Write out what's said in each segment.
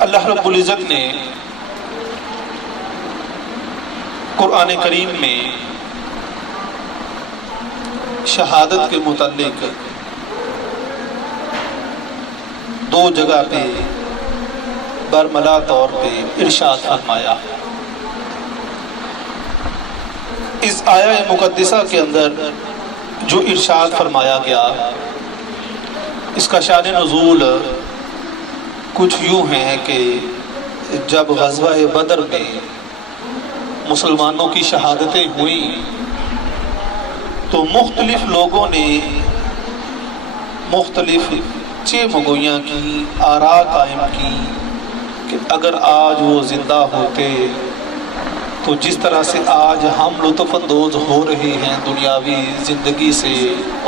اللہ رب العزت نے قرآن کریم میں شہادت کے متعلق دو جگہ پہ برملا طور پہ ارشاد فرمایا۔ اس آیہ مقدسہ کے اندر جو ارشاد فرمایا گیا، اس کا شان نزول کچھ یوں ہے کہ جب غزوہ بدر میں مسلمانوں کی شہادتیں ہوئیں تو مختلف لوگوں نے مختلف چیمگوئیاں کی، آراء قائم کی کہ اگر آج وہ زندہ ہوتے تو جس طرح سے آج ہم لطف اندوز ہو رہے ہیں دنیاوی زندگی سے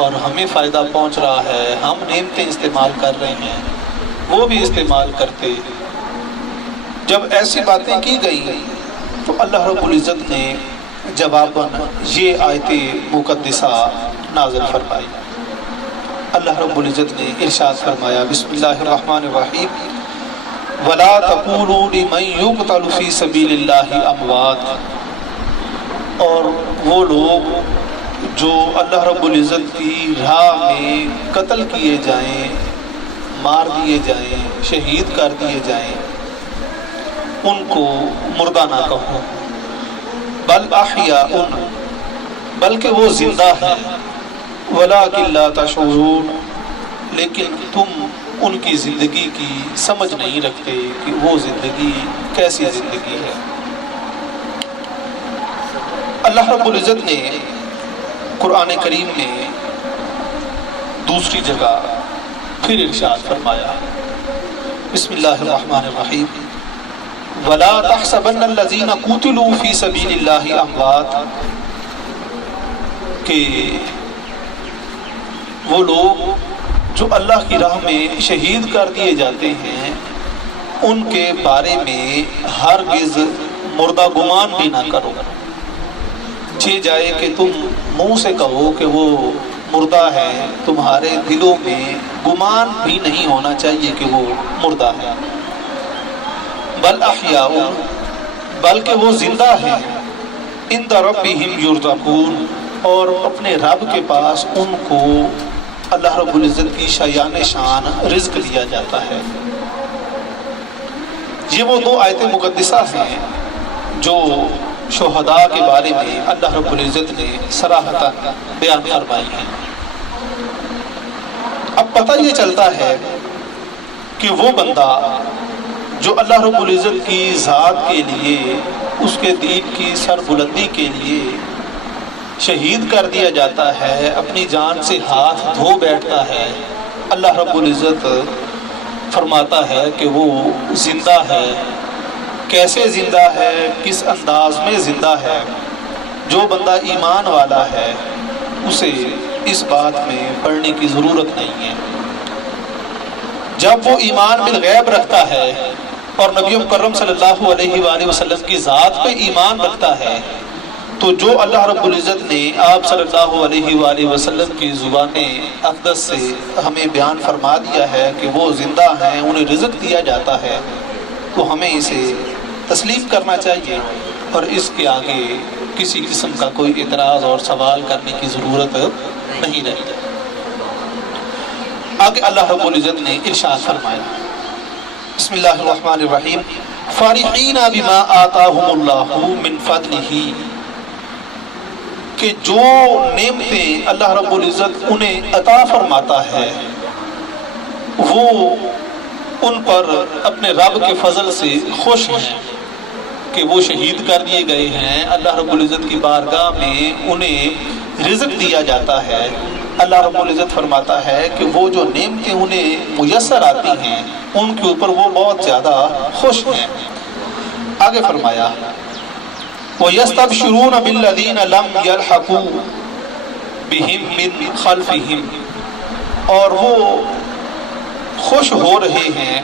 اور ہمیں فائدہ پہنچ رہا ہے، ہم نعمتیں استعمال کر رہے ہیں، وہ بھی استعمال کرتے۔ جب ایسی باتیں کی گئیں تو اللہ رب العزت نے جواباً یہ آیت مقدسہ نازل فرمائی۔ اللہ رب العزت نے ارشاد فرمایا، بسم اللہ الرحمن الرحیم، وَلَا تَقُولُوا لِمَنْ يُقْتَلُ فِي سَبِيلِ اللَّهِ أَمْوَاتٌ، اور وہ لوگ جو اللہ رب العزت کی راہ میں قتل کیے جائیں، مار دیے جائیں، شہید کر دیے جائیں، ان کو مردہ نہ کہو، بل احیاء، بلکہ وہ زندہ ہیں، وَلَٰكِن لَا تَشْعُرُونَ، لیکن تم ان کی زندگی کی سمجھ نہیں رکھتے کہ وہ زندگی کیسی زندگی ہے۔ اللہ رب العزت نے قرآن کریم میں دوسری جگہ پھر ارشاد فرمایا، بسم اللہ الرحمن الرحیم، وَلَا تَحْسَبَنَّ الَّذِينَ قُتِلُوا فِي سَبِيلِ اللَّهِ أَمْوَاتٌ، کہ وہ لوگ جو اللہ کی راہ میں شہید کر دیے جاتے ہیں ان کے بارے میں ہرگز مردہ گمان بھی نہ کرو، چہ جائے کہ تم منہ سے کہو کہ وہ مردہ ہے، تمہارے دلوں میں گمان بھی نہیں ہونا چاہیے کہ وہ مردہ ہے، بل احیاء، بلکہ وہ زندہ ہیں، عند ربہم یرزقون، اور اپنے رب کے پاس ان کو اللہ رب العزت کی شایان شان رزق دیا جاتا ہے۔ یہ وہ دو آیتیں مقدسہ ہیں جو شہداء کے بارے میں اللہ رب العزت نے صراحتاً بیان فرمائی ہیں۔ اب پتہ یہ چلتا ہے کہ وہ بندہ جو اللہ رب العزت کی ذات کے لیے، اس کے دین کی سربلندی کے لیے شہید کر دیا جاتا ہے، اپنی جان سے ہاتھ دھو بیٹھتا ہے، اللہ رب العزت فرماتا ہے کہ وہ زندہ ہے۔ کیسے زندہ ہے، کس انداز میں زندہ ہے؟ جو بندہ ایمان والا ہے اسے اس بات میں پڑھنے کی ضرورت نہیں ہے۔ جب وہ ایمان بالغیب رکھتا ہے اور نبی مکرم صلی اللہ علیہ وآلہ وسلم کی ذات پہ ایمان رکھتا ہے تو جو اللہ رب العزت نے آپ صلی اللہ علیہ وآلہ وسلم کی زبان اقدس سے ہمیں بیان فرما دیا ہے کہ وہ زندہ ہیں، انہیں رزق دیا جاتا ہے، تو ہمیں اسے تسلیم کرنا چاہیے اور اس کے آگے کسی قسم کا کوئی اعتراض اور سوال کرنے کی ضرورت نہیں رہی۔ آگے اللہ رب العزت نے ارشاد فرمایا، بسم اللہ الرحمن الرحیم، فارحین بما آتاہم اللہ من فضلہ، کہ جو نعمتیں اللہ رب العزت انہیں عطا فرماتا ہے وہ ان پر اپنے رب کے فضل سے خوش ہیں کہ وہ شہید کر دیے گئے ہیں، اللہ رب العزت کی بارگاہ میں انہیں رزق دیا جاتا ہے۔ اللہ رب العزت فرماتا ہے کہ وہ جو نعمتیں انہیں میسر آتی ہیں ان کے اوپر وہ بہت زیادہ خوش ہیں۔ آگے فرمایا، وَيَسْتَبْشِرُونَ بِالَّذِينَ لَمْ يَلْحَقُوا بِهِمْ مِنْ خَلْفِهِمْ، اور وہ خوش ہو رہے ہیں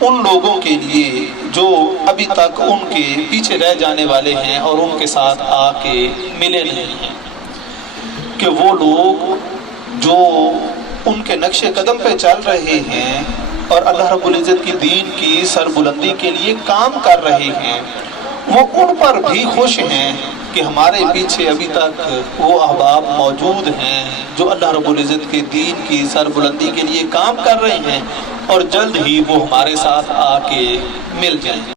ان لوگوں کے لیے جو ابھی تک ان کے پیچھے رہ جانے والے ہیں اور ان کے ساتھ آ کے ملے نہیں ہیں، کہ وہ لوگ جو ان کے نقش قدم پہ چل رہے ہیں اور اللہ رب العزت کی دین کی سربلندی کے لیے کام کر رہے ہیں، وہ ان پر بھی خوش ہیں کہ ہمارے پیچھے ابھی تک وہ احباب موجود ہیں جو اللہ رب العزت کے دین کی سربلندی کے لیے کام کر رہے ہیں، اور جلد ہی وہ ہمارے ساتھ آ کے مل جائیں۔